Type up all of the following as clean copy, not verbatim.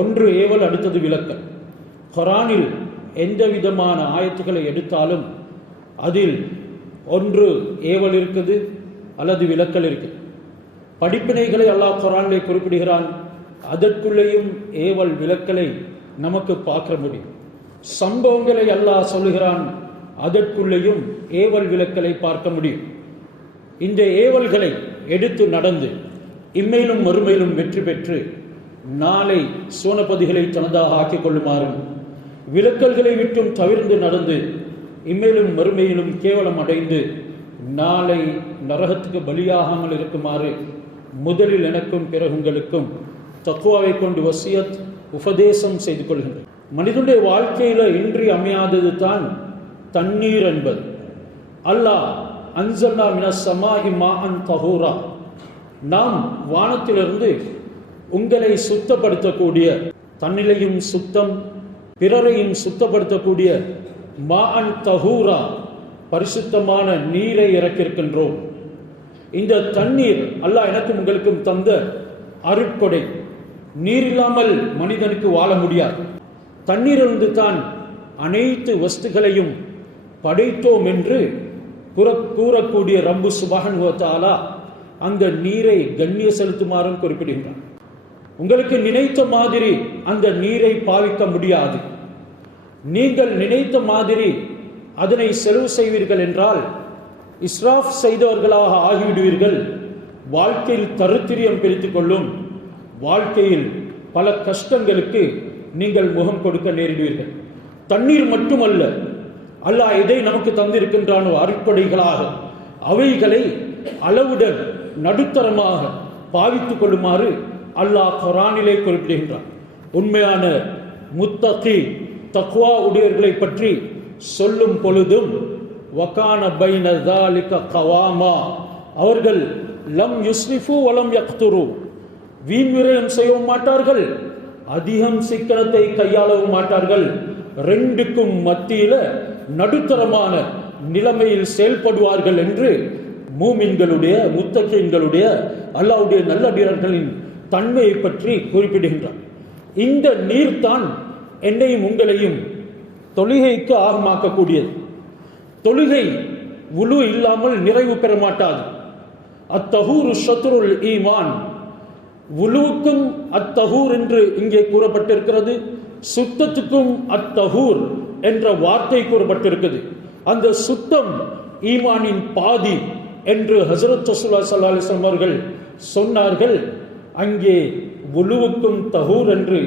ஒன்று ஏவல், அடுத்தது விலக்கல். குர்ஆனில் எந்த விதமான ஆயத்துக்களை எடுத்தாலும் அதில் ஒன்று ஏவல் இருக்குது அல்லது விலக்கல் இருக்குது. படிப்பினைகளை அல்லாஹ் குர்ஆனிலே குறிப்பிடுகிறான், அதற்குள்ளேயும் ஏவல் விலக்கலை நமக்கு பார்க்க முடியும். சம்பவங்களை அல்லாஹ் சொல்லுகிறான், அதற்குள்ளேயும் ஏவல் விலக்கலை பார்க்க முடியும். இந்த ஏவல்களை எடுத்து நடந்து இம்மையிலும் மறுமையிலும் வெற்றி பெற்று நாளை சோனபதிகளை தனதாக ஆக்கிக் கொள்ளுமாறும், விலக்கல்களை விட்டும் தவிர்ந்து நடந்து இம்மையிலும் மறுமையிலும் கேவலம் அடைந்து நாளை நரகத்துக்கு பலியாகாமல் இருக்குமாறு முதலில் எனக்கும் பிறகு உங்களுக்கும் தக்வாவை கொண்டு வசியத் உபதேசம் செய்து கொள்கின்றேன். மனிதனுடைய வாழ்க்கையில் இன்றி அமையாதது தான் தண்ணீர் என்பது. அல்லாஹ் அன்சல்னா மினஸ் ஸமாஇ மாஅன் தஹூரா, நாம் வானத்திலிருந்து உங்களை சுத்தப்படுத்தக்கூடிய, தன்னிலையும் சுத்தம் பிறரையும் சுத்தப்படுத்தக்கூடிய மாஅன் தஹூரா, பரிசுத்தமான நீரை இறக்கியிருக்கின்றோம். இந்த தண்ணீர் அல்லாஹ் எனக்கும் உங்களுக்கும் தந்த அருட்கொடை. நீர் இல்லாமல் மனிதனுக்கு வாழ முடியாது. தண்ணீரிலிருந்து தான் அனைத்து வஸ்துகளையும் படைத்தோம் என்று கூறக்கூடிய ரப்பு சுப்ஹானஹு வ தஆலா அந்த நீரை கண்ணிய செலுத்துமாறும் குறிப்பிடுகின்றார். உங்களுக்கு நினைத்த மாதிரி அந்த நீரை பாவிக்க முடியாது. நீங்கள் நினைத்த மாதிரி அதனை செலவு செய்வீர்கள் என்றால் இஸ்ராஃப் செய்தவர்களாக ஆகிவிடுவீர்கள். வாழ்க்கையில் தருத்திரியம் பிரித்துக் கொள்ளும். வாழ்க்கையில் பல கஷ்டங்களுக்கு நீங்கள் முகம் கொடுக்க நேரிடுவீர்கள். தண்ணீர் மட்டுமல்ல, அல்லாஹ் எதை நமக்கு தந்திருக்கின்றானோ அருட்கொடைகளாக அவைகளை அளவுடன் நடுத்தரமாக பாவித்துக் கொள்ளுமாறு அல்லாஹ் குர்ஆனிலே குறிப்பிடுகின்றான். உண்மையான முத்தகி தக்வா உடையவர்களை பற்றி சொல்லும் பொழுதும் வகான பைன ஸாலிக கவாமா, அவர்கள் லம் யுஸ்ரிஃபு வலம் யக்துரு, வீண் விரயம் செய்யவும் மாட்டார்கள், அதிகம் சிக்கனத்தை கையாளவும் மாட்டார்கள். ரெண்டுக்கும் மத்தியில நடுத்தரமான நிலைமையில் செயல்படுவார்கள் என்று மூமின்களுடைய முத்தகீன்களுடைய அல்லாஹ்வுடைய நல்லடியார்களின் தன்மையை பற்றி குறிப்பிடுகின்றார். இந்த நீர்தான் என்னையும் உங்களையும் தொழுகைக்கு ஆகமாக்கக்கூடியது. தொழுகை வுலு இல்லாமல் நிறைவு பெற மாட்டாது. அத்தஹூரு ஷத்ருல் ஈமான், வுலுவுக்கும் அத்தஹூர் என்று இங்கே கூறப்பட்டிருக்கிறது, சுத்தத்துக்கும் அத்தஹூர் என்ற வார்த்தை கூறப்பட்டிருக்கிறது. அந்த சுத்தம் ஈமானின் பாதி என்று ஹஜ்ரத் ரசூலுல்லாஹி ஸல்லல்லாஹு அலைஹி வஸல்லம் அவர்கள் சொன்னார்கள். அங்கே வுலுவுக்கும் தஹூர் என்று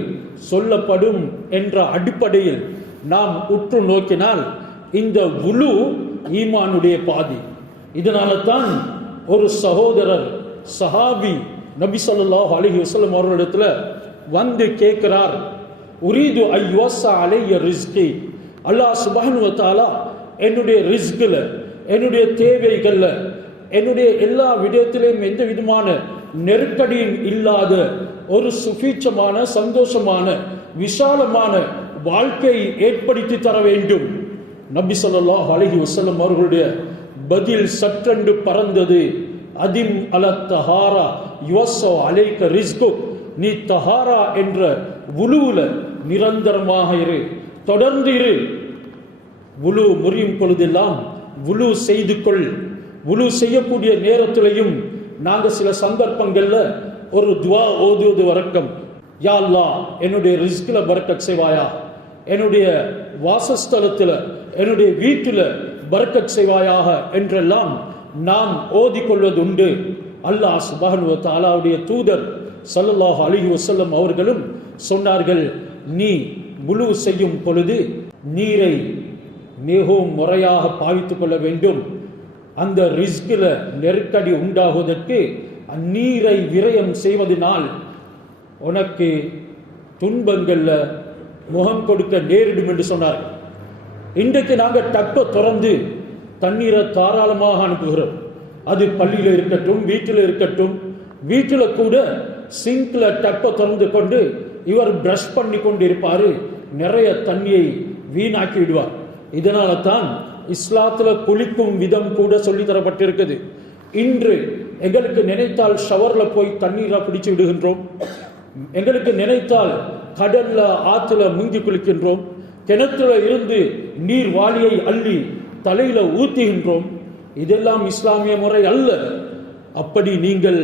சொல்லப்படும் என்ற அடிப்படையில் நாம் உற்று நோக்கினால் இந்த வுலு ஈமானுடைய பாதி. இதனால தான் ஒரு சகோதரர் சஹாபி நபி ஸல்லல்லாஹு அலைஹி வஸல்லம் அவர்களிடத்துல வந்து கேட்கிறார், உரீது ஐவஸா அலைய ரிஸ்கி, அல்லாஹ் சுப்ஹானஹு வ தஆலா என்னுடைய ரிஸ்கில், என்னுடைய தேவைகள்ல, என்னுடைய எல்லா விடயத்திலையும் எந்த விதமான நெருக்கடியும் இல்லாத ஒரு சுபீட்சமான சந்தோஷமான விசாலமான வாழ்க்கையை ஏற்படுத்தி தர வேண்டும். நபி ஸல்லல்லாஹு அலைஹி வஸல்லம் அவர்களுடைய பதில் சற்றென்று பறந்தது. அதிம் அல தஹாரா யுவஸ்ஸு அலைக ரிஸ்கு, நீ தஹாரா என்ற வுலுவுல நிரந்தரமாக இரு, தொடர்ந்து இரு. வுலு முறியும் பொழுதெல்லாம் வுலு செய்து கொள். வுலு செய்யக்கூடிய நேரத்திலையும் நாங்கள் சில சந்தர்ப்பங்கள்ல ஒரு துவா ஓதுவது வழக்கம். யா அல்லாஹ் என்னுடைய ரிஸ்கில பரக்கத் செய்வாயா, என்னுடைய வாசஸ்தலத்தில் என்னுடைய வீட்டில் பரக்கத் செய்வாயாக என்றெல்லாம் நாம் ஓதிக்கொள்வது உண்டு. அல்லாஹ் சுப்ஹானஹு வ தஆலாவுடைய தூதர் ஸல்லல்லாஹு அலைஹி வஸல்லம் அவர்களும் சொன்னார்கள், நீ வுலு செய்யும் பொழுது நீரை மிகவும் முறையாக பாவித்துக் கொள்ள வேண்டும். அந்த ரிஸ்கில் நெருக்கடி உண்டாகுவதற்கு அந்நீரை விரயம் செய்வதனால் உனக்கு துன்பங்கள்ல முகம் கொடுக்க நேரிடும் என்று சொன்னார். இன்றைக்கு நாங்கள் டப்பை திறந்து தண்ணீரை தாராளமாக அனுப்புகிறோம். அது பள்ளியில் இருக்கட்டும், வீட்டில் இருக்கட்டும். வீட்டில் கூட சிங்க்ல டப்பை திறந்து கொண்டு இவர் பிரஷ் பண்ணி கொண்டு இருப்பாரு, நிறைய தண்ணியை வீணாக்கி விடுவார். இதனால தான் இஸ்லாத்துல குளிக்கும் விதம் கூட சொல்லி தரப்பட்டிருக்குது. இன்று எங்களுக்கு நினைத்தால் ஷவர்ல போய் தண்ணீரை பிடிச்சு விடுகின்றோம். எங்களுக்கு நினைத்தால் கடல்ல ஆற்றுல முங்கி குளிக்கின்றோம், கிணத்துல இருந்து நீர் வாளியை அள்ளி தலையில ஊத்துகின்றோம். இதெல்லாம் இஸ்லாமிய முறை அல்ல. அப்படி நீங்கள்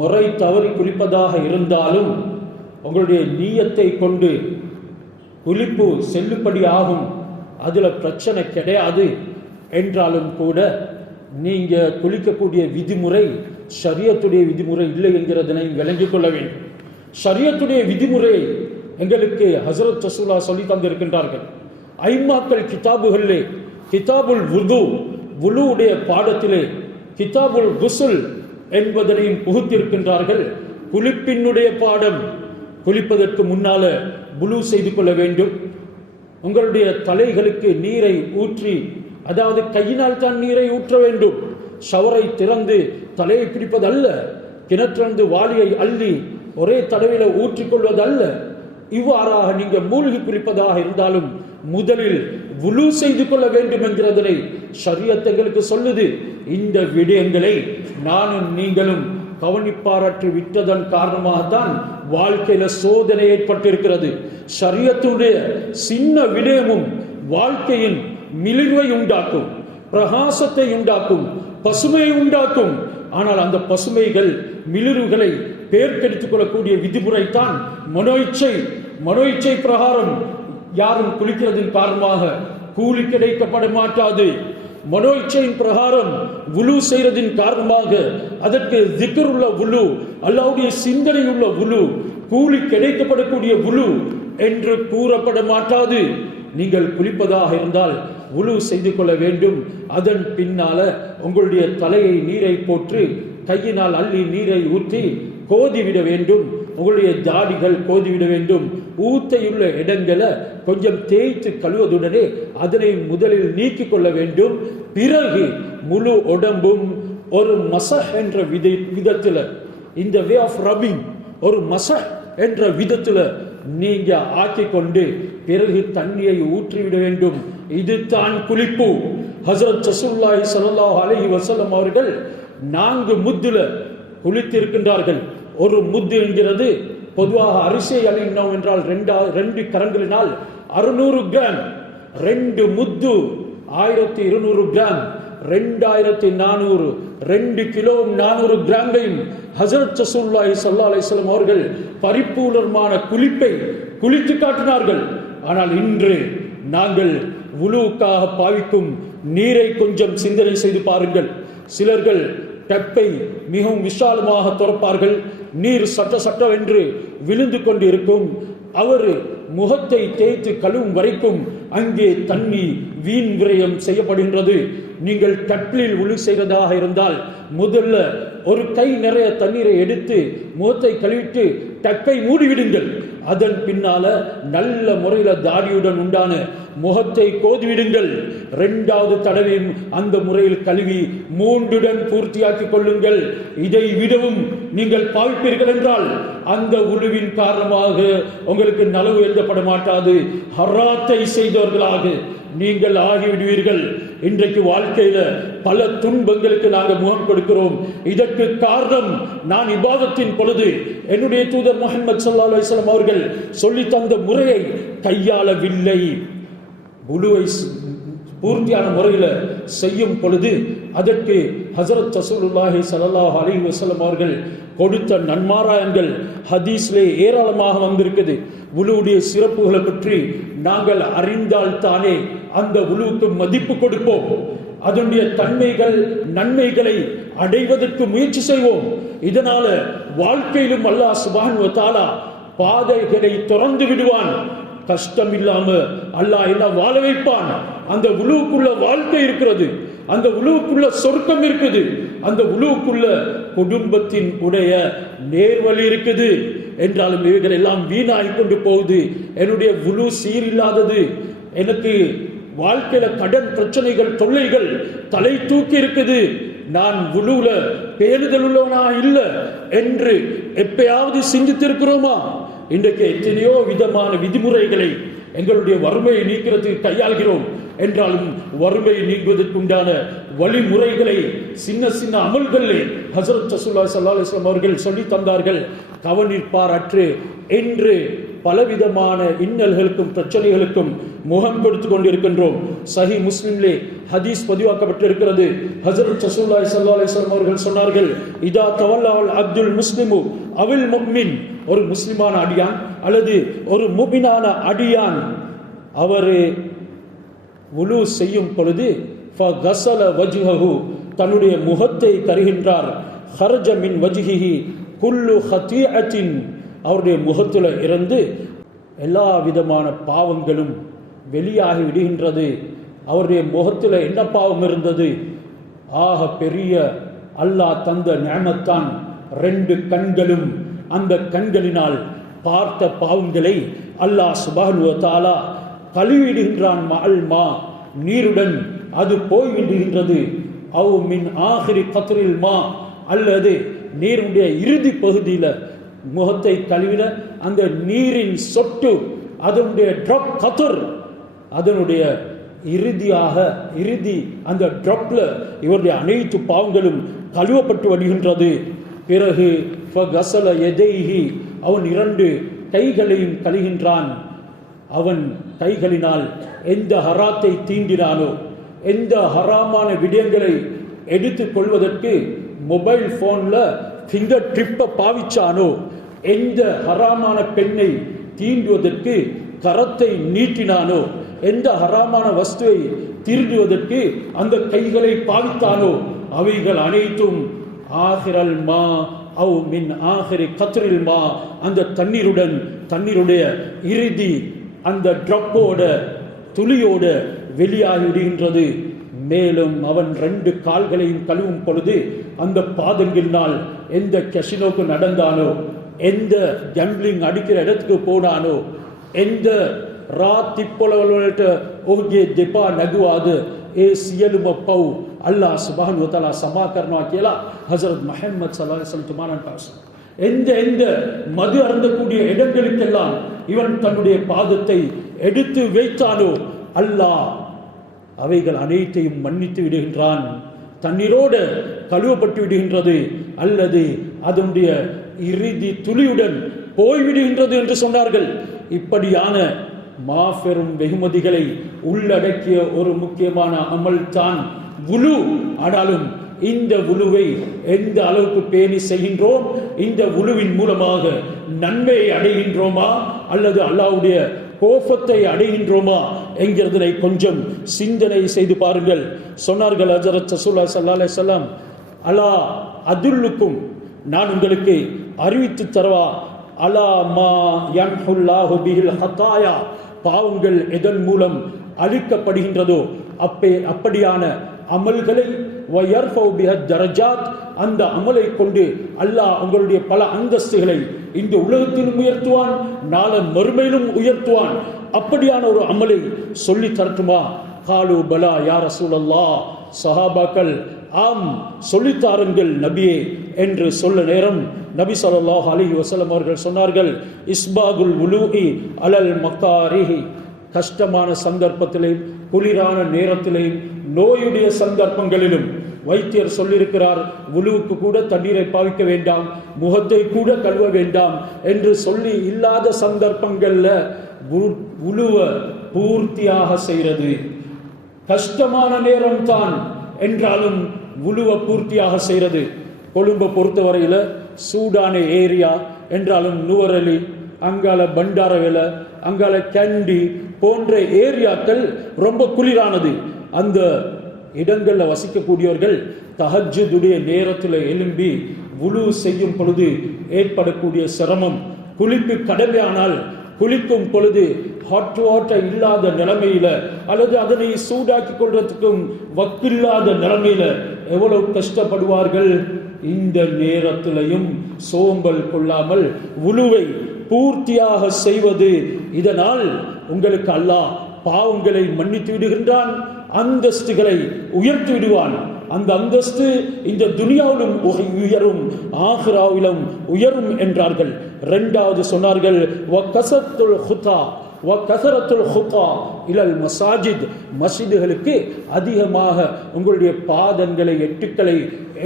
முறை தவறி குளிப்பதாக இருந்தாலும் உங்களுடைய நீயத்தை கொண்டு குளிப்பு செல்லுபடி ஆகும், அதுல பிரச்சனை கிடையாது. என்றாலும் கூட நீங்க குளிக்கக்கூடிய விதிமுறை ஷரியத்துடைய விதிமுறை இல்லை என்கிறதனை விளங்கிக் கொள்ள வேண்டும். ஷரியத்துடைய விதிமுறை எங்களுக்கு ஹஸரத் ரசூலுல்லாஹ் சொல்லி தந்திருக்கின்றார்கள். ஐம்மாக்கள் கிதாபுகளிலே கிதாபுல் வுலுவுடைய பாடத்திலே கிதாபுல் குஸ்ல் என்பதனையும் புகுத்திருக்கின்றார்கள். குளிப்பினுடைய பாடம், குளிப்பதற்கு முன்னால வுலு செய்து கொள்ள வேண்டும். உங்களுடைய தலைகளுக்கு நீரை ஊற்றி, அதாவது கையினால் தான் நீரை ஊற்ற வேண்டும். ஷவரை திறந்து தலையை பிடிப்பதல்ல, கிணற்றிலிருந்து வாளியை அள்ளி ஒரே தடவையில ஊற்றிக்கொள்வதல்ல. இவ்வாறாக நீங்க மூழ்கி குளிப்பதாக இருந்தாலும் முதலில் வுலு செய்து கொள்ள வேண்டும் என்கிறதனை ஷரியத் எங்களுக்கு சொல்லுது. இந்த விடயங்களை நானும் நீங்களும் கவனிப்பாரற்று விட்டதன் காரணமாகத்தான் வாழ்க்கையில சோதனை ஏற்பட்டிருக்கிறது. ஷரியத்துடைய சின்ன விடயமும் வாழ்க்கையின் மிளிர்வை உண்டாக்கும், பிரகாசத்தை உண்டாக்கும், பசுமையை உண்டாக்கும். ஆனால் அந்த பசுமைகள் மிளிர்வுகளை பேர்க்கெடுத்துக் கொள்ளக்கூடிய விதிமுறை தான் மனோயிச்சை பிரகாரம் யாரும் குளிக்கிறதின் காரணமாக கூலி கிடைக்கப்பட மாட்டாது. மனோயிச்சையின் பிரகாரம் வுலு செய்யறதின் காரணமாக அதற்கு திக்ர் உள்ள வுலு, அல்லாஹ்வுடைய சிந்தனை உள்ள வுலு, கூலி கிடைக்கப்படக்கூடிய வுலு என்று கூறப்பட மாட்டாது. நீங்கள் குளிப்பதாக இருந்தால் வுலு செய்து கொள்ள வேண்டும். அதன் பின்னால உங்களுடைய தலையை நீரை போற்று கையினால் அள்ளி நீரை ஊற்றி கோதிவிட வேண்டும். உங்களுடைய தாடிகள் கோதிவிட வேண்டும். ஊத்தையுள்ள இடங்களை கொஞ்சம் தேய்த்து கழுவதுடனே அதனை முதலில் நீக்கிக் கொள்ள வேண்டும். பிறகு முழு உடம்பும் ஒரு மசஹ் என்ற விதத்துல, இந்த வே ஆஃப் ரப்பிங், ஒரு மசஹ் என்ற விதத்துல நீங்க ஆக்கி கொண்டு பிறகு தண்ணியை ஊற்றிவிட வேண்டும். இது தான் குளிப்பு. ஹஸரத் ரசூலுல்லாஹி ஸல்லல்லாஹு அலைஹி வஸல்லம் அவர்கள் 4 முத்துல குளித்திருக்கின்றார்கள். ஒரு முத்து என்கிறது பொதுவாக அரிசியை அழினோம் என்றால் 2 கரங்களினால் 600 கிராம், 2 முத்து 1200 கிராம், 2400, 2 கிலோ 400 கிராம்கையும் ஹஸரத் ரசூலுல்லாஹி ஸல்லல்லாஹு அலைஹி வஸல்லம் அவர்கள் பரிபூர்ணமான குளிப்பை குளித்து காட்டினார்கள். ஆனால் இன்று நாங்கள் வுலுவுக்காக பாவிக்கும் நீரை கொஞ்சம் சிந்தனை செய்து பாருங்கள். சிலர்கள் டப்பை மிகவும் விசாலமாக திறப்பார்கள், நீர் சட்டவென்று விழுந்து கொண்டு இருக்கும். அவர் முகத்தை தேய்த்து கழுவும் வரைக்கும் அங்கே தண்ணி வீண் விரயம் செய்யப்படுகின்றது. நீங்கள் டப்பில் வுலு செய்வதாக இருந்தால் முதல்ல ஒரு கை நிறைய தண்ணீரை எடுத்து முகத்தை கழுவிட்டு டப்பை மூடிவிடுங்கள். அதன் பின்னால நல்ல முறையில தாடியுடன் உண்டான முகத்தை கோதிவிடுங்கள். 2வது தடவையும் அந்த முறையில் கழுவி 3 பூர்த்தியாக்கி கொள்ளுங்கள். இதை விடவும் நீங்கள் பாவிப்பீர்கள் என்றால் அந்த உழுவின் காரணமாக உங்களுக்கு நலவு எழுதப்பட மாட்டாது. ஹராத்தை செய்தவர்களாக நீங்கள் ஆகிவிடுவீர்கள். இன்றைக்கு வாழ்க்கையில பல துன்பங்களுக்கு நாங்கள் முகம் கொடுக்கிறோம். இதற்கு காரணம் நான் இபாதத்தின் பொழுது என்னுடைய தூதர் முஹம்மது ஸல்லல்லாஹு அலைஹி வஸல்லம் அவர்கள் சொல்லி தந்த முறையை கையாளவில்லை. வுலுவை பூர்த்தியான முறையில் செய்யும் பொழுது அதற்கு ஹஸரத் ரசூலுல்லாஹி ஸல்லல்லாஹு அலைஹி வஸல்லம் அவர்கள் கொடுத்த நன்மாராயங்கள் ஹதீஸ்லே ஏராளமாக வந்திருக்குது. வுலுவுடைய சிறப்புகளை பற்றி நாங்கள் அறிந்தால் தானே அந்த வுலுவுக்கு மதிப்பு கொடுப்போம். அதனுடைய தன்மைகள் நன்மைகளை அடைவதற்கு முயற்சி செய்வோம். இதனால வாழ்க்கையிலும் அல்லாஹ் சுப்ஹானஹு வ தஆலா பாதைகளை திறந்து விடுவான். கஷ்டம் இல்லாம அல்லாஹ் எல்லாம் வாழ வைப்பான். அந்த வுலுவுக்குள்ள வாழ்க்கை இருக்கிறது, அந்த வுலுவுக்குள்ள சொர்க்கம் இருக்குது, அந்த வுலுவுக்குள்ள குடும்பத்தின் உடைய நேர்வழி இருக்குது. என்றாலும் இவைகள் எல்லாம் வீணாகி கொண்டு போகுது. என்னுடைய வுலு சீரில்லாதது, எனக்கு வாழ்க்கையில கடன் பிரச்சனைகள் தொல்லைகள் தலை தூக்கி இருக்குது, நான் வுலுல பேணுதல் உள்ளவனா இல்ல என்று எப்பயாவது சிந்தித்திருக்கிறோமா? இன்றைக்கு எத்தனையோ விதமான விதிமுறைகளை எங்களுடைய வறுமையை நீக்கிறதுக்கு கையாள்கிறோம் என்றாலும் வறுமையை நீக்குவதற்குண்டான வழிமுறைகளை சின்ன சின்ன அமல்களே ஹஸரத் ரசூலுல்லாஹி ஸல்லல்லாஹு அலைஹி வஸல்லம் அவர்கள் சொல்லி தந்தார்கள். கவனிப்பாரற்று என்று பலவிதமான இன்னல்களுக்கும் பிரச்சனைகளுக்கும் முகம் கொடுத்து கொண்டிருக்கின்றோம். சஹி முஸ்லிம்லே ஹதீஸ் பதிவாக்கப்பட்டிருக்கிறது. ஹஸரத் ரசூலுல்லாஹி ஸல்லல்லாஹு அலைஹி வஸல்லம் அவர்கள் சொன்னார்கள், இதா தவல்லால் அப்துல் முஸ்லிமு அவில் முஃமின், ஒரு முஸ்லிமான அடியான் அல்லது ஒரு முஃமினான அடியான் அவர் வுலு செய்யும் பொழுது ஃபகஸல வஜ்ஹஹு, தன்னுடைய முகத்தை கருகின்றார். ஹர்ஜ மின் வஜ்ஹிஹி குல்லு ஹதீஅத்தின், அவருடைய முகத்தில் இருந்து எல்லா விதமான பாவங்களும் வெளியாகி விடுகின்றது. அவருடைய முகத்தில் என்ன பாவம் இருந்தது? ஆக பெரிய அல்லாஹ் தந்த நிஅமத்தான் 2 கண்களும். அந்த கண்களினால் பார்த்த பாவங்களை அல்லாஹ் சுப்ஹானஹு வ தஆலா கழுவிடுகின்றான். மா நீருடன் அது போய்விடுகின்றது. அவ் மின் ஆஹிரி கத்ரில் மா, அல்லது நீருடைய இறுதி பகுதியில் முகத்தை கழுவின அந்த நீரின் சொட்டு, அதனுடைய ட்ராப் கத்ர், அதனுடைய இறுதி அந்த ட்ராப்ல இவருடைய அனைத்து பாவங்களும் கழுவப்பட்டு வருகின்றது. பிறகு ஃபகஸல யதைஹி, அவன் 2 கைகளையும் கழுகின்றான். அவன் கைகளினால் எந்த ஹராத்தை தீண்டினானோ, எந்த ஹராமான விடயங்களை எடுத்துக் கொள்வதற்கு மொபைல் போன்ல ஃபிங்கர் ட்ரிப்பை பாவிச்சானோ, எந்த ஹராமான பெண்ணை தீண்டுவதற்கு கரத்தை நீட்டினானோ, எந்த ஹராமான வஸ்துவை திருடுவதற்கு அந்த கைகளை பாவித்தானோ, அவைகள் அனைத்தும் ஆஹிரல் மா அவ் மின் ஆஹிரி கத்ரில் மா, அந்த தண்ணீருடைய இறுதி அந்த ட்ராப்போட துளியோட வெளியாகி விடுகின்றது. மேலும் அவன் 2 கால்களையும் கழுவும் பொழுது அந்த பாதங்களினால் எந்த கசினோக்கு நடந்தானோ, எந்த கேம்பிளிங் அடிக்கிற இடத்துக்கு போனானோ, எந்த திப்பா நகுவாது ஏ சியலும பவு அல்லாஹ் சுப்ஹானஹு வ தஆலா சமா கர்மா கேலா ஹஸரத் முஹம்மது ஸல்லல்லாஹு அலைஹி வஸல்லம் துமானன் பாஸ். எந்த மது அருந்தக்கூடிய இடங்களுக்கெல்லாம் இவன் தன்னுடைய பாதத்தை எடுத்து வைத்தானோ, அல்லாஹ் அவைகள் அனைத்தையும் மன்னித்து விடுகின்றான். தண்ணீரோடு கழுவப்பட்டு விடுகின்றது, அல்லது அதனுடைய இறுதி துளியுடன் போய்விடுகின்றது என்று சொன்னார்கள். இப்படியான மாபெரும் வெகுமதிகளை உள்ளடக்கிய ஒரு முக்கியமான அமல் தான் வுலு. ஆனாலும் இந்த வுலுவை எந்த அளவுக்கு பேணி செய்கின்றோம்? இந்த வுலுவின் மூலமாக நன்மையை அடைகின்றோமா அல்லது அல்லாஹ்வுடைய கோபத்தை அடைகின்றோமா என்கிறதை கொஞ்சம் சிந்தனை செய்து பாருங்கள். சொன்னார்கள் ஹஜ்ரத் ரசூலுல்லாஹி ஸல்லல்லாஹு அலைஹி வஸல்லம், அலா அதுல்லுக்கும், நான் உங்களுக்கு அறிவித்து தரவா, அலா மா யன்ஹுல்லாஹு பிஹில் ஹதாயா, பாவங்கள் எதன் மூலம் அழிக்கப்படுகின்றதோ அப்படியான அமல்களை வயர்ஃபௌ பிஹத் தரஜாத், அந்த அமலை கொண்டு அல்லாஹ் உங்களுடைய பல அந்தஸ்துகளை இந்த உலகத்திலும் உயர்த்துவான், நாளை மறுமையிலும் உயர்த்துவான். அப்படியான ஒரு அமலை சொல்லி தரட்டுமா? காலு பலா யா ரசூலல்லாஹ், சஹாபாக்கள் ஆம் சொல்லித்தாருங்கள் நபியே என்று சொல்ல நேரம் நபி ஸல்லல்லாஹு அலைஹி வஸல்லம் அவர்கள் சொன்னார்கள், இஸ்பாகுல் வுலூஇ அலல் மக்காரிஹி, கஷ்டமான சந்தர்ப்பத்திலேயும் குளிரான நேரத்திலேயும் நோயுடைய சந்தர்ப்பங்களிலும். வைத்தியர் சொல்லியிருக்கிறார், வுலுவுக்கு கூட தண்ணீரை பாவிக்க வேண்டாம், முகத்தை கூட கழுவ வேண்டாம் என்று சொல்லி இல்லாத சந்தர்ப்பங்கள்ல வுலுவ பூர்த்தியாக செய்கிறது. கஷ்டமான நேரம் தான் என்றாலும் வுலுவ பூர்த்தியாக செய்கிறது. கொழும்பை பொறுத்தவரையில் சூடான ஏரியா என்றாலும் நுவரலி, அங்கால பண்டாரவேல, அங்கால கேண்டி போன்ற ஏரியாக்கள் ரொம்ப குளிரானது. அந்த இடங்களில் வசிக்கக்கூடியவர்கள் தஹஜ்ஜுடைய நேரத்தில் எழும்பி வுலு செய்யும் பொழுது ஏற்படக்கூடிய சிரமம், குளிப்பு கடமையானால் குளிக்கும் பொழுது ஹாட் வாட்டர் இல்லாத நிலைமையில அல்லது அதனை சூடாக்கி கொள்றதுக்கும் வக்கில்லாத நிலைமையில எவ்வளவு கஷ்டப்படுவார்கள். இந்த நேரத்திலையும் சோம்பல் கொள்ளாமல் வுலுவை பூர்த்தியாக செய்வது, இதனால் உங்களுக்கு அல்லாஹ் பாவங்களை மன்னித்து விடுகின்றான், அந்தஸ்துகளை உயர்த்தி விடுவான். அந்த அந்தஸ்து இந்த துனியாவிலும் உயரும், ஆகிராவிலும் உயரும் என்றார்கள். இரண்டாவது சொன்னார்கள், வகஸத்துல் ஹுதா, வ கஸரத்துல் ஹுதா இலல் மசாஜித், மஸ்ஜிதுகளுக்கு அதிகமாக உங்களுடைய பாதங்களை எட்டுக்களை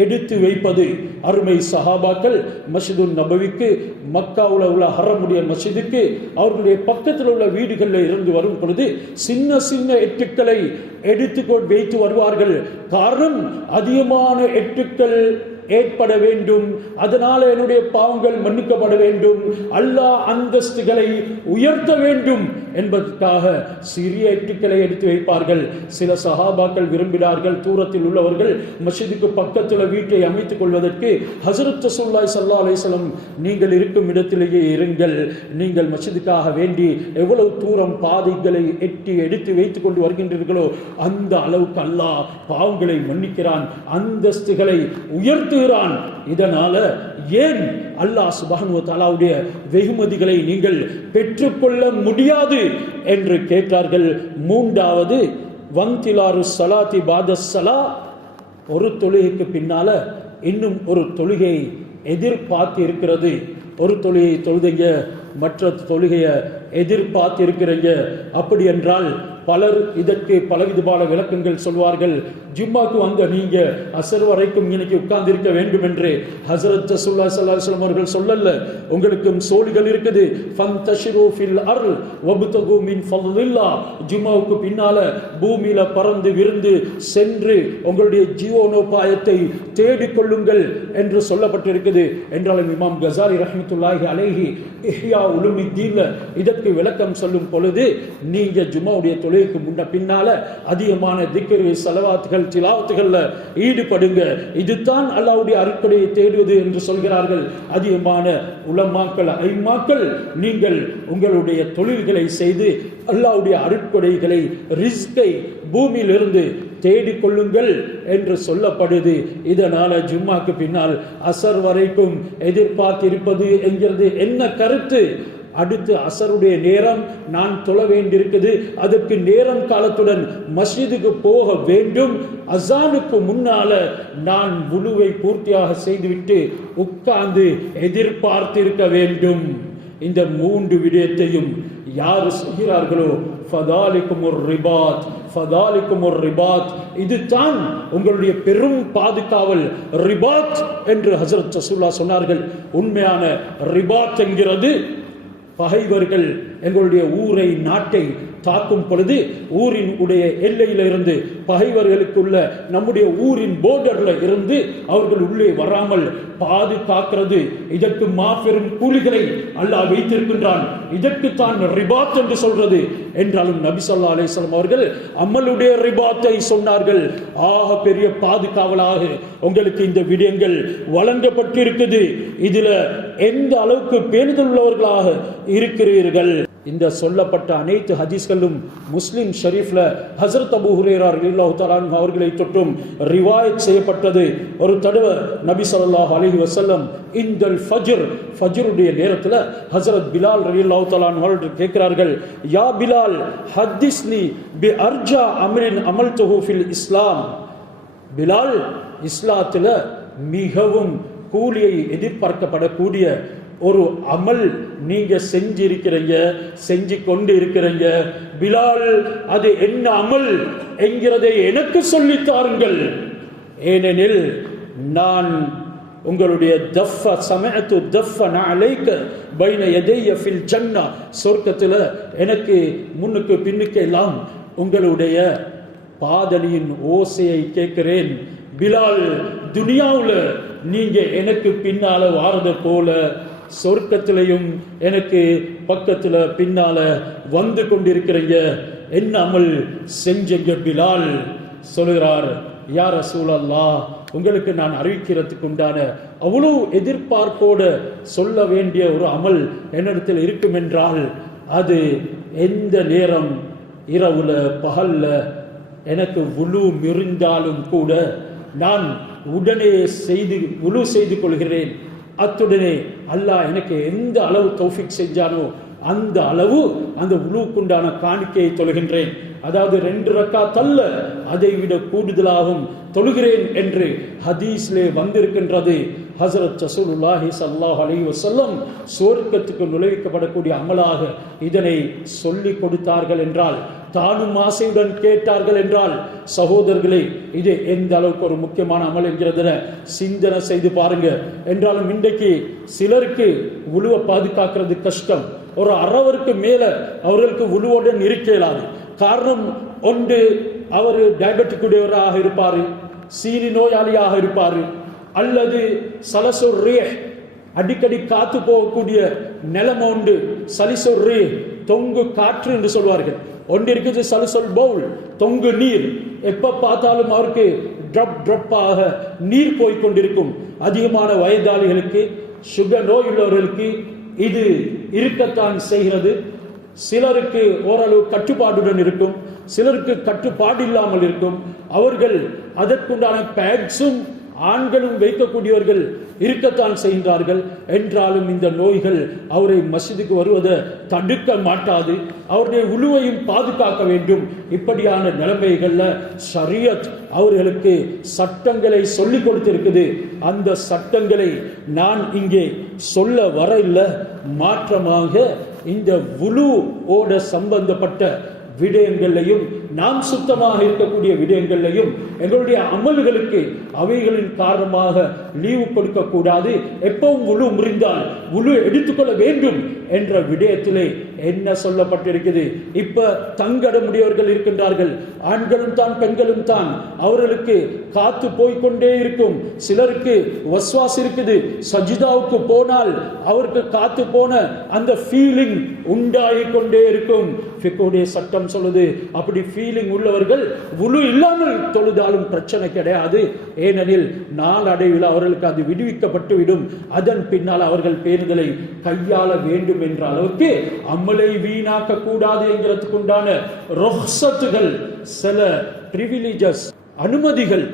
எடுத்து வைப்பது. அருமை சஹாபாக்கள் மஸ்ஜிதுன் நபவிக்கு, மக்காவுல உள்ள ஹரமுடைய மஸ்ஜிதுக்கு அவர்களுடைய பக்கத்தில் உள்ள வீடுகளில் இருந்து வரும் பொழுது சின்ன சின்ன எட்டுக்களை எடுத்துக்கொண்டு வைத்து வருவார்கள். காரணம், அதிகமான எட்டுக்கள் ஏற்பட வேண்டும், அதனால என்னுடைய பாவங்கள் மன்னிக்கப்பட வேண்டும், அல்லாஹ் அந்தஸ்துகளை உயர்த்த வேண்டும் என்பதற்காக சிறிய எட்டுக்களை எடுத்து வைப்பார்கள். சில சஹாபாக்கள் விரும்பினார்கள், தூரத்தில் உள்ளவர்கள் மஸ்ஜிதுக்கு பக்கத்தில் வீட்டை அமைத்துக் கொள்வதற்கு, ஹஸரத் ரசூலுல்லாஹி ஸல்லல்லாஹு அலைஹி வஸல்லம் நீங்கள் இருக்கும் இடத்திலேயே இருங்கள், நீங்கள் மஸ்ஜிதுக்காக வேண்டி எவ்வளவு தூரம் பாதைகளை எட்டி எடுத்து வைத்துக் கொண்டு வருகின்றீர்களோ அந்த அளவுக்கு அல்லாஹ் பாவங்களை மன்னிக்கிறான், அந்தஸ்துகளை உயர்த்துகிறான். இதனால ஏன் அல்லாஹ் சுப்ஹானஹு வ தஆலாவுடைய வெகுமதிகளை நீங்கள் பெற்றுக்கொள்ள முடியாது என்று கேட்டார்கள். மூன்றாவது, வந்திலாரு ஸலாத்தி பாத ஸலா, ஒரு தொழுகைக்கு பின்னால இன்னும் ஒரு தொழுகை எதிர்பார்த்து இருக்கிறது. ஒரு தொழுகை தொழுதைங்க, மற்ற தொழுகையை எதிர்பார்த்து இருக்கிறீங்க. அப்படி என்றால் பலர் இதற்கு பலவிதமான விளக்கங்கள் சொல்வார்கள். ஜும்மாக்கு வந்த நீங்க அசர் வரைக்கும் இன்னைக்கு உட்கார்ந்து இருக்க வேண்டும் என்று ஹஸரத் ரசூலுல்லாஹி ஸல்லல்லாஹு அலைஹி வஸல்லம் அவர்கள் சொல்லல. உங்களுக்கும் சோழிகள் இருக்குது. ஃபந்தஷிரு ஃபில் அர்ல் வப்தகு மின் ஃபضலில்லாஹ், ஜும்மாவுக்கு பின்னால பூமியில பறந்து விருந்து சென்று உங்களுடைய ஜீவனோபாயத்தை தேடிக்கொள்ளுங்கள் என்று சொல்லப்பட்டிருக்குது என்றாலும் இமாம் கஸாலி ரஹ்மத்துல்லாஹி அலைஹி இஹ்யா உலூமித்தீன்ல இதற்கு விளக்கம் சொல்லும் பொழுது, நீங்க ஜும்மாவுடைய தொழுகைக்கு முன்ன பின்னால அதிகமான திக்ரு, ஸலவாத்துகள், திலாவத்துகள்ல ஈடுபடுங்க. இதுதான் அல்லாஹ்வுடைய அருட்கொடையை தேடுவது என்று சொல்கிறார்கள் அதிகமான உலமாக்கள், ஐமாக்கள். நீங்கள் உங்களுடைய தொழில்களை செய்து அல்லாஹ்வுடைய அருட்கொடைகளை, ரிஸ்கை பூமியிலிருந்து தேடிக்கொள்ளுங்கள் என்று சொல்லப்படுது. இதனால ஜும்மாக்கு பின்னால் அசர் வரைக்கும் எதிர்பார்த்திருப்பது என்கிறது என்ன கருத்து? அடுத்து அசருடைய நேரம் நான் தொழ வேண்டியிருக்குது, அதற்கு நேரம் காலத்துடன் மஸ்ஜிதுக்கு போக வேண்டும். அசானுக்கு முன்னால நான் வுலுவை பூர்த்தியாக செய்துவிட்டு உட்கார்ந்து எதிர்பார்த்திருக்க வேண்டும். இந்த மூன்று விடயத்தையும் யார் செய்கிறார்களோ ஃபதாலிக்குமுர் ரிபாத், ஃபதாலிக்குமுர் ரிபாத், இதுதான் உங்களுடைய பெரும் பாதுகாவல். ரிபாத் என்று ஹஸரத் ரசூலுல்லாஹ் சொன்னார்கள். உண்மையான ரிபாத் என்கிறது, பகைவர்கள் எங்களுடைய ஊரை, நாட்டை தாக்கும் பொழுது ஊரின் உடைய எல்லையில இருந்து பகைவர்களுக்குள்ள நம்முடைய ஊரின் போர்டர்ல இருந்து அவர்கள் உள்ளே வராமல் பாதுகாக்கிறது. இதற்கு மாபெரும் கூலிகளை அல்லாஹ் வைத்திருக்கின்றான். இதற்குத்தான் ரிபாத் என்று சொல்றது. என்றாலும் நபி ஸல்லல்லாஹு அலைஹி வஸல்லம் அவர்கள் அமலுடைய ரிபாத்தை சொன்னார்கள். ஆக பெரிய பாதுகாவலாக உங்களுக்கு இந்த விடயங்கள் வழங்கப்பட்டிருக்குது. இதுல எந்த அளவுக்கு பேணுதல் உள்ளவர்களாக இருக்கிறீர்கள்? இந்த சொல்லப்பட்ட அனைத்து ஹதீஸ்களும் முஸ்லிம் ஷரீஃப்ல ஹஸரத் அபூ ஹுரைரா ரலியல்லாஹு தஆலா அன்ஹு அவர்களை தொட்டும் ரிவாயத் செய்யப்பட்டது. ஒரு தடவை நபி ஸல்லல்லாஹு அலைஹி வஸல்லம் இந்தல் ஃபஜ்ர், ஃபஜ்ருடைய நேரத்தில் ஹஸரத் பிலால் ரலியல்லாஹு தஆலா அன்ஹு அவர்கள் கேட்கிறார்கள், யா பிலால் ஹத்திஸ்னி பி அர்ஜா அம்ரின் அமல்துஹு ஃபில் இஸ்லாம். பிலால், இஸ்லாத்தில் மிகவும் கூலியை எதிர்பார்க்கப்படக்கூடிய ஒரு அமல் நீங்க செஞ்சிருக்கிறீங்க, செஞ்சு கொண்டு இருக்கிறீங்க. பிலால், அது என்ன அமல் என்கிறதை எனக்கு சொல்லித்தாருங்கள். ஏனெனில் நான் உங்களுடைய தஃப சமஅத்து தஃபன அலைக பைன யதைய ஃபில் ஜன்னா, சொர்க்கத்தில் எனக்கு முன்னுக்கு பின்னுக்கு எல்லாம் உங்களுடைய பாதலியின் ஓசையை கேட்கிறேன். பிலால், துனியாவில் நீங்க எனக்கு பின்னால வாரத போல சொர்க்கத்திலையும் எனக்கு பக்கத்துல பின்னால வந்து கொண்டிருக்கிறீங்க. என்ன அமல் செஞ்சீங்க பிலால்? சொல்கிறார், யா ரசூலல்லாஹ், உங்களுக்கு நான் அறிவிக்கிறதுக்கு உண்டான அவ்வளவு எதிர்பார்ப்போட சொல்ல வேண்டிய ஒரு அமல் என்னிடத்தில் இருக்கும் என்றால், அது எந்த நேரம், இரவுல பகல்ல எனக்கு வுலு மிரிந்தாலும் கூட நான் உடனே வுலு செய்து கொள்கிறேன். அத்துடனே அல்லாஹ் எனக்கு எந்த அளவு தௌஃபீக் செஞ்சானோ அந்த அளவு அந்த உலுவுக்குண்டான காணிக்கையை தொழுகின்றேன். அதாவது 2 ரக்காத் அல்ல, அதை விட கூடுதலாகவும் தொழுகிறேன் என்று ஹதீஸ்லே வந்திருக்கின்றது. ஹஸரத் ரசூலுல்லாஹி ஸல்லல்லாஹு அலைஹி வஸல்லம் சுவர்க்கத்துக்கு நுழைவிக்கப்படக்கூடிய அமலாக இதனை சொல்லி கொடுத்தார்கள் என்றால், தானும் ஆசையுடன் கேட்டார்கள் என்றால், சகோதரர்களே, இது எந்த அளவுக்கு ஒரு முக்கியமான அமல் என்கிறத சிந்தனை செய்து பாருங்க. என்றாலும் இன்றைக்கு சிலருக்கு உழுவை பாதுகாக்கிறது கஷ்டம். ஒரு அரவருக்கு மேல அவர்களுக்கு உழுவுடன் இருக்க இயலாது. காரணம் ஒன்று, அவர் டயபெட்டிக் உடையவராக இருப்பாரு, சீனி நோயாளியாக இருப்பாரு, அல்லது சலசொர்ரே அடிக்கடி காத்து போகக்கூடிய நிலைமை உண்டு. சலிசொர்ரே தொங்கு காற்று என்று சொல்வார்கள். ஒன்று இருக்குது சலிசொல் பவுல், தொங்கு நீர். எப்ப பார்த்தாலும் அவருக்கு ட்ரப் ட்ரப்பாக நீர் போய்கொண்டிருக்கும். அதிகமான வயதாளிகளுக்கு, சுகர் நோய் உள்ளவர்களுக்கு இது இருக்கத்தான் செய்கிறது. சிலருக்கு ஓரளவு கட்டுப்பாடுடன் இருக்கும், சிலருக்கு கட்டுப்பாடு இல்லாமல் இருக்கும். அவர்கள் அதற்குண்டான பேட்ஸும் ஆண்களும் வைக்கக்கூடியவர்கள் இருக்கத்தான் செய்கின்றார்கள். என்றாலும் இந்த நோய்கள் அவரை மஸ்ஜிதுக்கு வருவதை தடுக்க மாட்டாது. அவருடைய உழுவையும் பாதுகாக்க வேண்டும். இப்படியான நிலைமைகள்ல ஷரியத் அவர்களுக்கு சட்டங்களை சொல்லிக் கொடுத்திருக்குது. அந்த சட்டங்களை நான் இங்கே சொல்ல வர இல்லை. மாற்றமாக இந்த வுலூவோட சம்பந்தப்பட்ட விடயங்களையும், நாம் சுத்தமாக இருக்கக்கூடிய விடயங்களையும், எங்களுடைய அமல்களுக்கு அவைகளின் காரணமாக லீவு கொடுக்க கூடாது. எப்பவும் உழு முறிந்தால் உழு எடுத்துக்கொள்ள வேண்டும் என்ற விடயத்திலே என்ன சொல்லப்பட்டிருக்குது. இப்ப தங்கடமுடையவர்கள் இருக்கின்றார்கள், ஆண்களும் தான் பெண்களும் தான். அவர்களுக்கு காத்து போய்கொண்டே இருக்கும். சிலருக்கு வஸ்வாஸ் இருக்குது, சஜிதாவுக்கு போனால் அவருக்கு காத்து போன அந்த ஃபீலிங் உண்டாகி கொண்டே இருக்கும். ஃபிக்ஹுடைய சட்டம் சொல்லுது, அப்படி ஃபீலிங் உள்ளவர்கள் உழு இல்லாமல் தொழுதாலும் பிரச்சனை கிடையாது. ஏனெனில் நாளடைவில் அவர்களுக்கு அது விடுவிக்கப்பட்டு விடும். அதன் பின்னால் அவர்கள் பேணுதலை கையாள வேண்டும் என்ற அளவுக்கு அமலை வீணாக்க கூடாது என்கிறதுக்கு உண்டான ருஹ்சத்துகள், சில பிரிவிலேஜஸ், அனுமதிகள்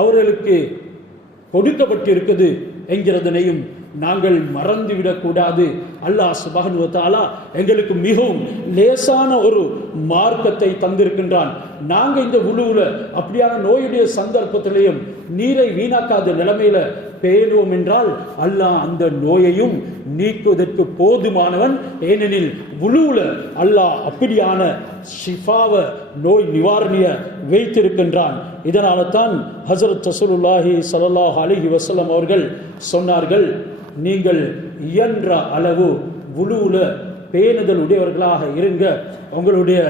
அவர்களுக்கு கொடுக்கப்பட்டிருக்குது என்கிறதனையும் நாங்கள் மறந்துவிடக் கூடாது. அல்லாஹ் சுப்ஹானஹு வ தஆலா எங்களுக்கு மிகவும் லேசான ஒரு மார்க்கத்தை தந்திருக்கின்றான். நாங்க இந்த உழுவுல அப்படியான நோயுடைய சந்தர்ப்பத்திலையும் நீரை வீணாக்காத நிலைமையில பேணுவோம் என்றால் அல்லாஹ் அந்த நோயையும் நீக்குவதற்கு போதுமானவன். ஏனெனில் உழுவுல அல்லாஹ் அப்படியான ஷிஃபாவ, நோய் நிவாரணிய வைத்திருக்கின்றான். இதனால தான் ஹஸரத் ரசூலுல்லாஹி ஸல்லல்லாஹு அலைஹி வஸல்லம் அவர்கள் சொன்னார்கள், நீங்கள் இயன்ற அளவு வுலுவுல பேணுதல் உடையவர்களாக இருங்க, உங்களுடைய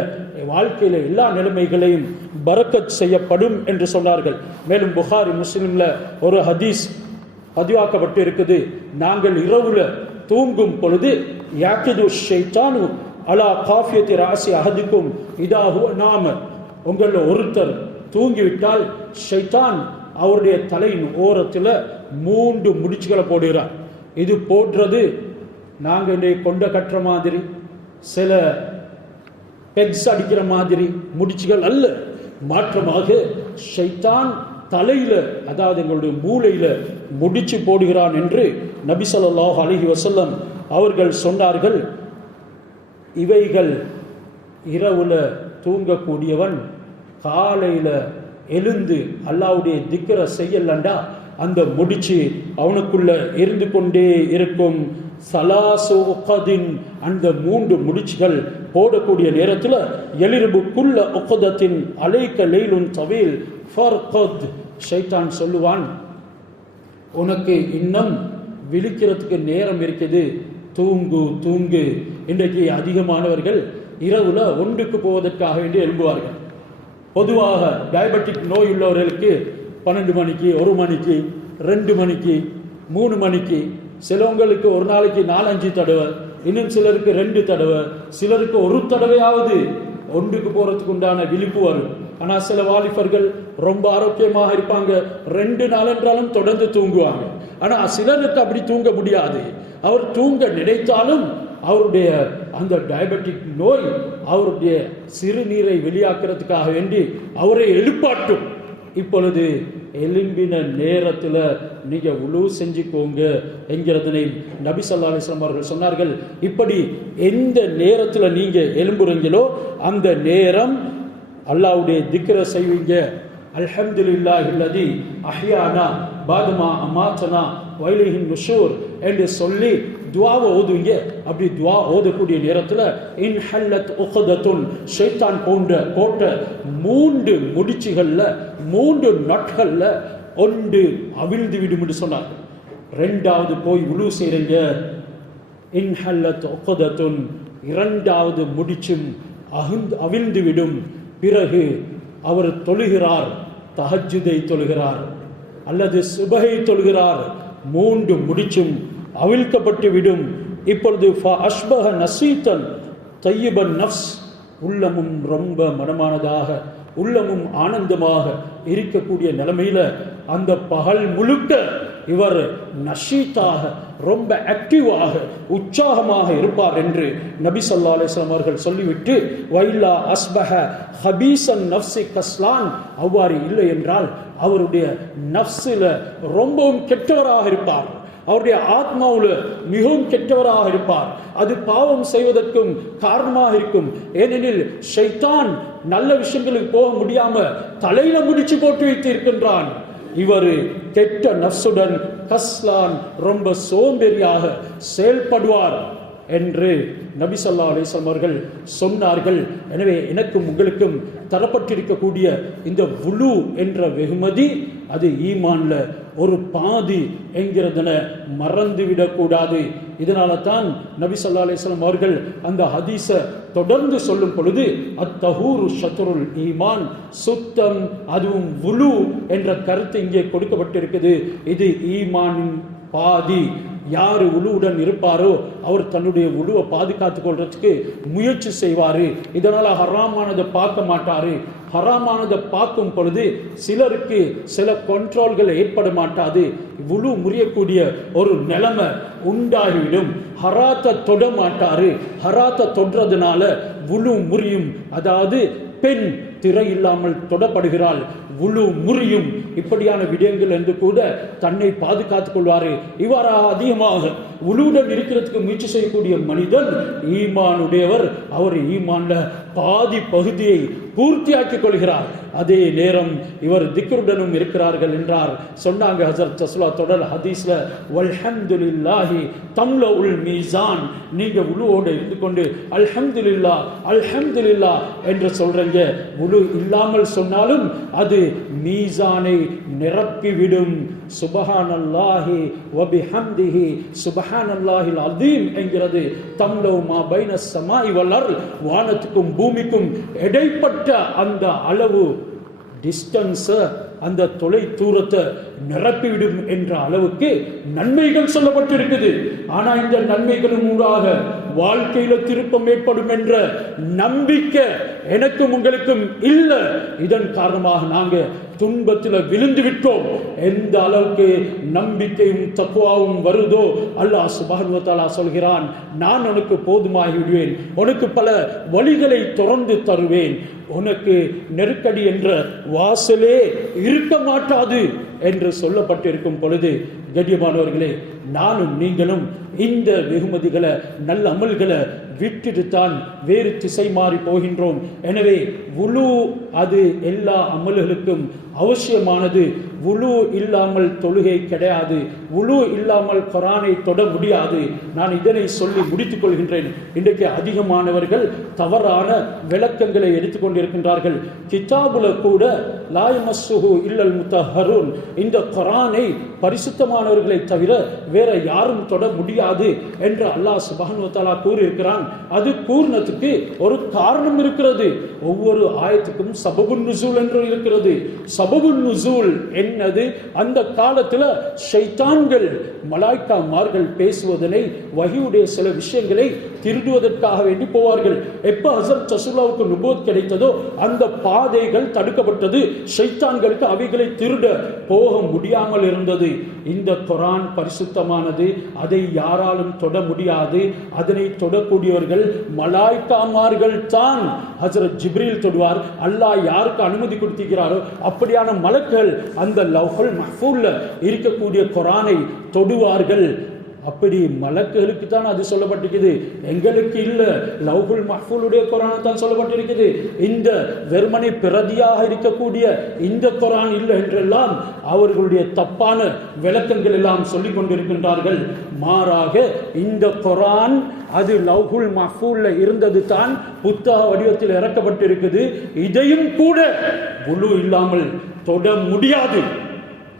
வாழ்க்கையில எல்லா நிலைமைகளையும் பரக்கத் செய்யப்படும் என்று சொன்னார்கள். மேலும் புகாரி முஸ்லிம்ல ஒரு ஹதீஸ் பதிவாக்கப்பட்டு இருக்குது. நாங்கள் இரவுல தூங்கும் பொழுது யாக்கிது ஷைத்தானு அலா காஃபியத்தி ராசி அஹதிக்கும் இதா ஹுவ நாம, உங்கள ஒருத்தர் தூங்கிவிட்டால் ஷைத்தான் அவருடைய தலையின் ஓரத்தில் 3 முடிச்சுகளை போடுகிறார். இது போடுறது நாங்கள் இன்றைய கொண்ட கட்டுற மாதிரி, சில பெக்ஸ் அடிக்கிற மாதிரி முடிச்சுகள் அல்ல. மாற்றமாக ஷைத்தான் தலையில, அதாவது எங்களுடைய மூளையில முடிச்சு போடுகிறான் என்று நபி ஸல்லல்லாஹு அலைஹி வஸல்லம் அவர்கள் சொன்னார்கள். இவைகள் இரவுல தூங்கக்கூடியவன் காலையில எழுந்து அல்லாஹ்வுடைய திக்ர செய்யலண்டா அந்த முடிச்சு அவனுக்குள்ள இருந்து கொண்டே இருக்கும். சலாசு உகதின், அந்த 3 முடிச்சுகள் போடக்கூடிய நேரத்தில் எலிர்புக்குள்ள உகதத்தின் அலைக்க லைலுன் தவீல் ஃபர்கத், ஷைத்தான் சொல்லுவான், உனக்கு இன்னும் விழிக்கிறதுக்கு நேரம் இருக்குது, தூங்கு தூங்கு. இன்றைக்கு அதிகமானவர்கள் இரவுல ஒன்றுக்கு போவதற்காக வேண்டி எழும்புவார்கள். பொதுவாக டயபெட்டிக் நோய் உள்ளவர்களுக்கு 12 மணிக்கு, 1 மணிக்கு, 2 மணிக்கு, 3 மணிக்கு, சிலவங்களுக்கு ஒரு நாளைக்கு 4-5 தடவை, இன்னும் சிலருக்கு 2 தடவை, சிலருக்கு 1 தடவையாவது ஒன்றுக்கு போறதுக்கு உண்டான விழிப்பு வரும். ஆனால் சில வாலிபர்கள் ரொம்ப ஆரோக்கியமாக இருப்பாங்க, 2 நாள் என்றாலும் தொடர்ந்து தூங்குவாங்க. ஆனால் சிலருக்கு அப்படி தூங்க முடியாது. அவர் தூங்க நினைத்தாலும் அவருடைய அந்த டயபெட்டிக் நோய் அவருடைய சிறுநீரை வெளியாக்குறதுக்காக வேண்டி அவரை எழுப்பாட்டும். இப்பொழுது எலும்பின நேரத்தில் நீங்க உலு செஞ்சுக்கோங்க என்கிறதனை நபி ஸல்லல்லாஹு அலைஹி வஸல்லம் அவர்கள் சொன்னார்கள். இப்படி எந்த நேரத்தில் நீங்க எலும்புறீங்களோ அந்த நேரம் அல்லாஹ்வுடைய திக்ர செய்வீங்க. அல்ஹம்துலில்லாஹில்லதி அஹ்யானா பாதமா அமாத்தனா வைலிஹின் நுஷூர் என்று சொல்லி துவாவை ஓதுவீங்க. அப்படி துவா ஓதக்கூடிய நேரத்தில் இன்ஹல்லத் உக்தத்துன் ஷைத்தான் போட்ட 3 முடிச்சுகள்ல 3 நட்கள்ல ஒன்று அவிழ்ந்து விடும் என்று சொன்னார். 2வது போய் உலு செய்றீங்க. இன்ஹல்லத் உக்தத்துன் 2வது முடிச்சும் அவிழ்ந்து விடும். பிறகு அவர் தொழுகிறார், தஹஜ்ஜுதை தொழுகிறார் அல்லது சுபஹை தொழுகிறார், 3 முடிச்சும் அவிழ்க்கப்பட்டு விடும். இப்பொழுது அஷ்பஹ நசீத்தன் தையிபன் நஃப்ஸ், உள்ளமும் ரொம்ப மனமானதாக உள்ளமும் ஆனந்தமாக இருக்கக்கூடிய நிலைமையில அந்த பகல் முழுக்க இவர் நஷீத்தாக ரொம்ப ஆக்டிவாக உற்சாகமாக இருப்பார் என்று நபி ஸல்லல்லாஹு அலைஹி வஸல்லம் அவர்கள் சொல்லிவிட்டு வைலா அஸ்பஹ ஹபீசன் நஃப்ஸி கஸ்லான், அவ்வாறு இல்லை என்றால் அவருடைய நஃப்ஸில் ரொம்பவும் கெட்டவராக இருப்பார், அவருடைய ஆத்மாவில் மிகவும் கெட்டவராக இருப்பார். அது பாவம் செய்வதற்கும் காரணமாக இருக்கும். ஏனெனில் ஷைத்தான் நல்ல விஷயங்களுக்கு போக முடியாம தலையில முடிச்சு போட்டு வைத்து இருக்கின்றான். இவர் கெட்ட நஃப்ஸுடன் கஸ்லான் ரொம்ப சோம்பேறியாக செயல்படுவார் என்று நபி ஸல்லல்லாஹு அலைஹி வஸல்லம் அவர்கள் சொன்னார்கள். எனவே எனக்கும் உங்களுக்கும் தரப்பட்டிருக்கக்கூடிய இந்த வுலு என்ற வெகுமதி அது ஈமான்ல ஒரு பாதி என்கிறதன மறந்துவிடக்கூடாது. இதனால தான் நபி ஸல்லல்லாஹு அலைஹி வஸல்லம் அவர்கள் அந்த ஹதீஸை தொடர்ந்து சொல்லும் பொழுது அத்தஹூரு ஷத்ருல் ஈமான், சுத்தம் அதுவும் வுலு என்ற கருத்து இங்கே கொடுக்கப்பட்டிருக்குது. இது ஈமானின் பாதி. யாரு உலுவுடன் இருப்பாரோ அவர் தன்னுடைய உலுவை பாதுகாத்துக் கொள்றதுக்கு முயற்சி செய்வாரு. இதனால ஹராமானதை பார்க்க மாட்டாரு. ஹராமானதை பார்க்கும் பொழுது சிலருக்கு சில கண்ட்ரோல்கள் ஏற்பட மாட்டாது. உலு முறியக்கூடிய ஒரு நிலைமை உண்டாகிவிடும். ஹராத்தை தொட மாட்டாரு. ஹராத்தை தொடுறதுனால உலு முறியும். அதாவது பெண் திரை இல்லாமல் தொடப்படுகிறாள், உலு முறியும். இப்படியான விடயங்கள் என்று கூட தன்னை பாதுகாத்துக் கொள்வாரு. இவ்வாறாக அதிகமாக உலுவுடன் இருக்கிறதுக்கு முயற்சி செய்யக்கூடிய மனிதன் ஈமானுடையவர். அவர் ஈமான்ல பாதி பகுதியை பூர்த்தியாக்கிக் கொள்கிறார். அதே நேரம் இவர் திக்ருடனும் இருக்கிறார்கள் என்றார் சொன்னாங்க ஹஜ்ரத் ரசூலுல்லாஹ் தொடர் ஹதீஸ்ல வல்ஹம்துலில்லாஹி தம்லஉல் மீசான். நீங்க உலுவோட இருந்து கொண்டு அல்ஹம்துலில்லாஹ் அல்ஹம்துலில்லாஹ் என்று சொல்றீங்க. உலு இல்லாமல் சொன்னாலும் அது மீசானை நிரப்பிவிடும். சுபஹானல்லாஹி வ பிஹம்திஹி சுபஹானல்லாஹில் அஸீம் என்கிறது. தம்லு மா பைன ஸமாஇ வல் அர்த், வானத்துக்கும் பூமிக்கும் இடைப்பட்ட அந்த அளவு டிஸ்டன்ஸ், அந்த தொலை தூரத்தை நிரப்பிவிடும் என்ற அளவுக்கு நன்மைகள் சொல்லப்பட்டிருக்குது. ஆனா இந்த நன்மைகளின் ஊடாக வாழ்க்கையில திருப்பம் ஏற்படும் என்ற நம்பிக்கை எனக்கும் உங்களுக்கும் இல்லை. இதன் காரணமாக நாங்க துன்பத்தில் விழுந்து விட்டோம். எந்த அளவுக்கு நம்பிக்கையும் தக்வாவும் வருதோ அல்லாஹ் சுப்ஹானஹு வ தஆலா சொல்கிறான், நான் உனக்கு போதுமாகி விடுவேன், உனக்கு பல வழிகளை திறந்து தருவேன், உனக்கு நெருக்கடி என்ற வாசலே இருக்க மாட்டாது என்று சொல்லப்பட்டிருக்கும் பொழுது கண்ணியமானவர்களே, நானும் நீங்களும் இந்த வெகுமதிகளை நல்ல அமல்களை விட்டுட்டு தான் வேறு திசை மாறி போகின்றோம். எனவே உலு அது எல்லா அமல்களுக்கும் அவசியமானது. உலு இல்லாமல் தொழுகை கிடையாது. உலு இல்லாமல் குர்ஆனை தொட முடியாது. நான் இதனை சொல்லி முடித்துக் கொள்கின்றேன். இன்றைக்கு அதிகமானவர்கள் தவறான விளக்கங்களை எடுத்துக்கொண்டிருக்கின்றார்கள். கிதாபுல கூட லா யமஸ்ஸுஹு இல்லல் முத்தஹ்ஹரூன், இந்த குர்ஆனை பரிசுத்தமானவர்களை தவிர வேற யாரும் தொட முடியாது என்று அல்லாஹ் சுப்ஹானஹு வ தஆலா கூறியிருக்கிறான். அது கூர்ணத்துக்கு ஒரு காரணம் இருக்கிறது. ஒவ்வொரு ஆயத்துக்கும் சபபுன் நுசூல் என்று இருக்கிறது. சபபுன் நுசூல் என்னது? அந்த காலத்துல ஷைத்தான்கள் மலாய்க்காமார்கள் பேசுவதனை வஹீயுடைய சில விஷயங்களை திருடுவதற்காக வேண்டி போவார்கள். எப்ப ஹஸரத் ரசூலுல்லாஹ்வுக்கு நுபுவத் கிடைத்ததோ அந்த பாதைகள் தடுக்கப்பட்டது. ஷைத்தான்களுக்கு அவைகளை திருட போக முடியாமல் இருந்தது. இந்த குர்ஆன் பரிசுத்தமானது, அதை யாராலும் தொட முடியாது. அதனை தொடக்கூடியவர்கள் மலாய்க்காமார்கள் தான். ஹஜ்ரத் ஜிப்ரீல் தொடுவார். அல்லாஹ் யாருக்கு அனுமதி கொடுத்திருக்கிறாரோ அப்படியான எண்ணிக்கையான மலக்குகள் அந்த லவ்ஹுல் மஹ்ஃபூல்ல இருக்கக்கூடிய குர்ஆனை தொடுவார்கள். அப்படி மலக்குகளுக்கு தான் அது சொல்லப்பட்டிருக்குது, எங்களுக்கு இல்ல. லவ்ஹுல் மஹ்ஃபூலுடைய குர்ஆன் தான் சொல்லப்பட்டிருக்குது. இந்த வெறுமனை பிரதியாக இருக்கக்கூடிய இந்த குர்ஆன் இல்லை என்றெல்லாம் அவர்களுடைய தப்பான விளக்கங்கள் எல்லாம் சொல்லிக் கொண்டிருக்கின்றார்கள். மாறாக இந்த குர்ஆன் அது லவ்ஹுல் மஹ்ஃபூல்ல இருந்தது தான் புத்தக வடிவத்தில் இறக்கப்பட்டிருக்குது. இதையும் கூட வுலு இல்லாமல் தொட முடியாது.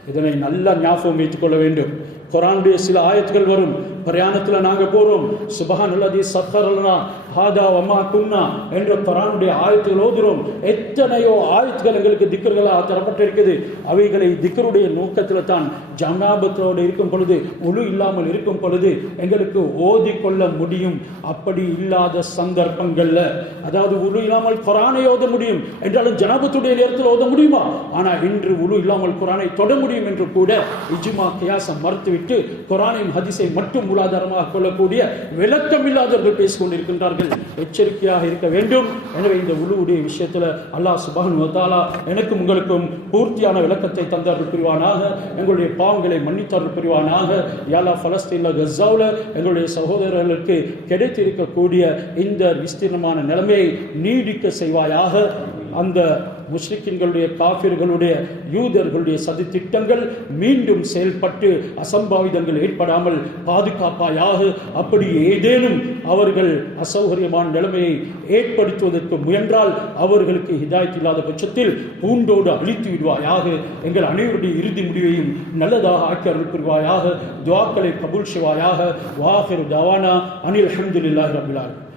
இதனை நல்லா ஞாபகம் வைத்துக் கொள்ள வேண்டும். குர்ஆனுடைய சில ஆயத்துகள் வரும். பிரயாணத்தில் நாங்கள் போறோம், சுப்ஹானல்லதி சக்கரலனா ஹாதா வமா குன்னா என்ற குர்ஆனுடைய ஆயத்துகள் ஓதுறோம். எத்தனையோ ஆயத்துகள் எங்களுக்கு திக்ர்களாக தரப்பட்டிருக்குது. அவைகளை திக்ருடைய நோக்கத்தில் தான் ஜனாபத்தோடு இருக்கும் பொழுது, உழு இல்லாமல் இருக்கும் பொழுது எங்களுக்கு ஓதிக்கொள்ள முடியும். அப்படி இல்லாத சந்தர்ப்பங்கள்ல, அதாவது உழு இல்லாமல் குர்ஆனை ஓத முடியும் என்றாலும் ஜனாபத்துடைய நேரத்தில் ஓத முடியுமா? ஆனா இன்று உழு இல்லாமல் குர்ஆனை தொட முடியும் என்று கூட இஜ்மா கியாசம் மறுத்துவிட்டு குர்ஆனையும் ஹதீஸை மட்டும் மூலாதாரமாக கொள்ளக்கூடிய விளக்கம் இல்லாதவர்கள் பேசிக் கொண்டிருக்கின்றார்கள். எச்சரிக்கையாக இருக்க வேண்டும். எனவே இந்த உலுவுடைய விஷயத்தில் அல்லாஹ் சுப்ஹானஹு வ தஆலா எனக்கும் உங்களுக்கும் பூர்த்தியான விளக்கத்தை தந்தருள் புரிவானாக. எங்களுடைய பாவங்களை மன்னித்தருள் புரிவானாக. யா அல்லாஹ், பலஸ்தீன்ல கஸாவுல எங்களுடைய சகோதரர்களுக்கு கிடைத்திருக்கக்கூடிய இந்த விஸ்தீர்ணமான நிலைமையை நீடிக்க செய்வாயாக. அந்த முஸ்லிம்களுடைய, காஃபிர்களுடைய, யூதர்களுடைய சதி திட்டங்கள் மீண்டும் செயல்பட்டு அசம்பாவிதங்கள் ஏற்படாமல் பாதுகாப்பாயாக. அப்படி ஏதேனும் அவர்கள் அசௌகரியமான நிலைமையை ஏற்படுத்துவதற்கு முயன்றால் அவர்களுக்கு ஹிதாயத் இல்லாத பட்சத்தில் பூண்டோடு அழித்து விடுவாயாக. எங்கள் அனைவருடைய இறுதி முடிவையும் நல்லதாக ஆக்கி அருள் புரிவாயாக. துஆக்களை கபூல் செய்வாயாக. வாஹிரு தவானா அனில் அல்ஹம்துலில்லாஹி ரப்பில் ஆலமீன்.